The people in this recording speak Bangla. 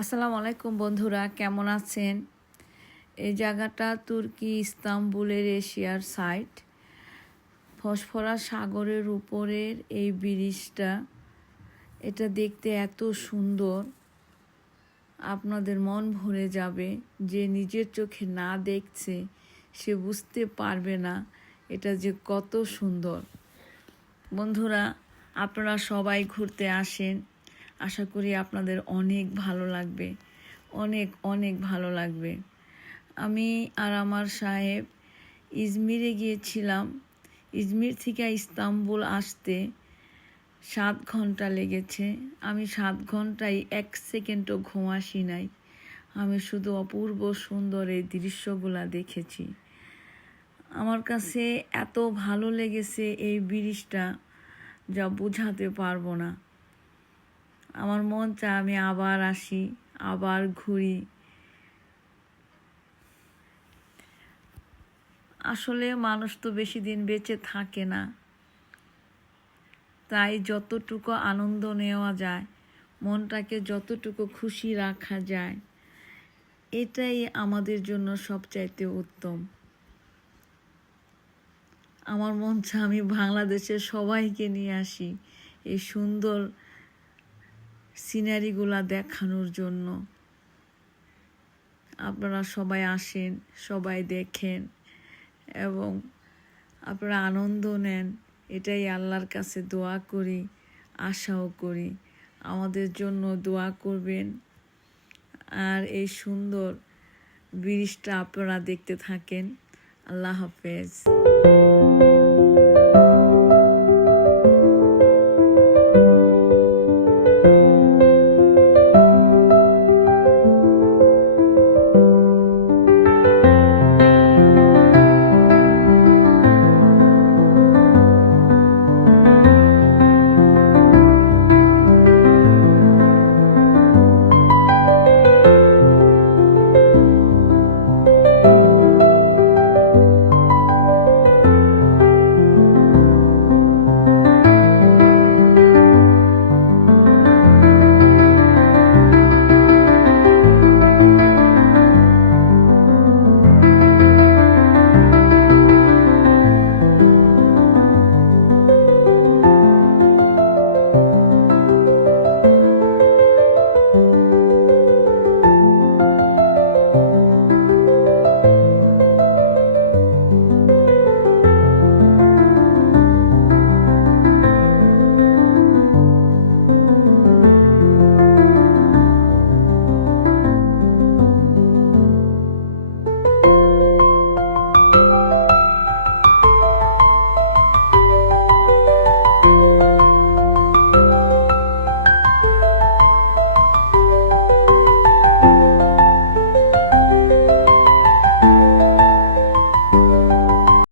আসসালামু আলাইকুম বন্ধুরা, কেমন আছেন? এই জায়গাটা তুর্কি ইস্তাম্বুলের এশিয়ার সাইট। ফসফরাস সাগরের উপরের এই ব্রিজটা, এটা দেখতে এত সুন্দর, আপনাদের মন ভরে যাবে। যে নিজের চোখে না দেখছে সে বুঝতে পারবে না এটা যে কত সুন্দর। বন্ধুরা, আপনারা সবাই ঘুরতে আসেন, আশা করি আপনাদের অনেক ভালো লাগবে, অনেক অনেক ভালো লাগবে। আমি আর আমার সাহেব ইজমিরে গিয়েছিলাম। ইজমির থেকে ইস্তাম্বুল আসতে 7 ঘন্টা লেগেছে। আমি 7 ঘন্টায় 1 সেকেন্ডও ঘুম আসি নাই। আমি শুধু অপূর্ব সুন্দর এই দৃশ্যগুলা দেখেছি। আমার কাছে এত ভালো লেগেছে এই ব্রিজটা, যা বোঝাতে পারবো না। আমার মন চায় আমি আবার আসি, আবার ঘুরি। আসলে মানুষ তো বেশি দিন বেঁচে থাকে না, তাই যতটুকু আনন্দ নেওয়া যায়, মনটাকে যতটুকু খুশি রাখা যায়, এটাই আমাদের জন্য সবচাইতে উত্তম। আমার মন চায় আমি বাংলাদেশের সবাইকে নিয়ে আসি এই সুন্দর সিনারিগুলা দেখানোর জন্য। আপনারা সবাই আসেন, সবাই দেখেন এবং আপনারা আনন্দ নেন। এটাই আল্লাহর কাছে দোয়া করি, আশাও করি। আমাদের জন্য দোয়া করবেন আর এই সুন্দর ব্রিজটা আপনারা দেখতে থাকেন। আল্লাহ হাফেজ।